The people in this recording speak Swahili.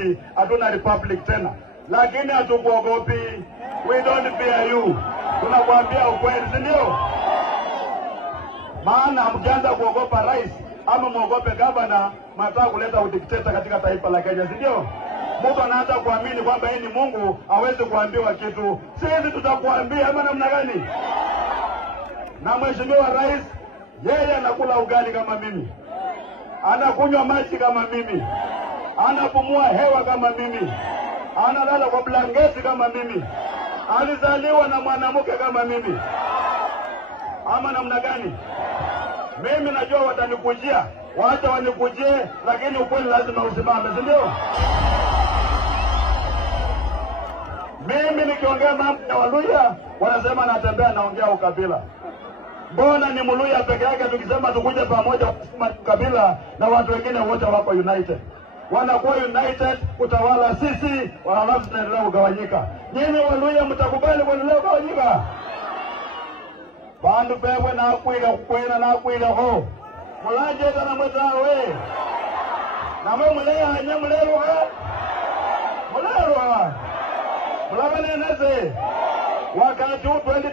sisi hatuna republic tena. Lakini hatukuogopi. We don't fear you. Tunakuambia ukweli, si ndio? Maana mkianza kuogopa rais ama muogope gavana, mnataka kuleta udikteta katika taifa la Kenya, si ndio? Mtu anaanza kuamini kwamba yeye ni Mungu, hawezi kuambiwa kitu. Sisi tutakuambia ama namna gani? Na mheshimiwa rais, yeye anakula ugali kama mimi, anakunywa maji kama mimi, anapumua hewa kama mimi, analala kwa blanketi kama mimi, alizaliwa na mwanamke kama mimi, ama namna gani? Mimi najua watanikujia, wacha wanikujie, lakini ukweli lazima usimame, si ndio? Mimi nikiongea mambo ya Waluya, wanasema natembea naongea ukabila. Mbona ni Mluya peke yake tukisema tukuje pamoja kusema ukabila na watu wengine wote wako united? Wanakuwa united kutawala sisi, walafu tunaendelea kugawanyika. Nyinyi Waluya mtakubali kuendelea kugawanyika? Bandu pewe na kuiga kwena na kuiga ho. Mulanje kana mtawe. Na mwe mulea hanya mulero ha. Mulero ha. Mulabane nase. Wakati 20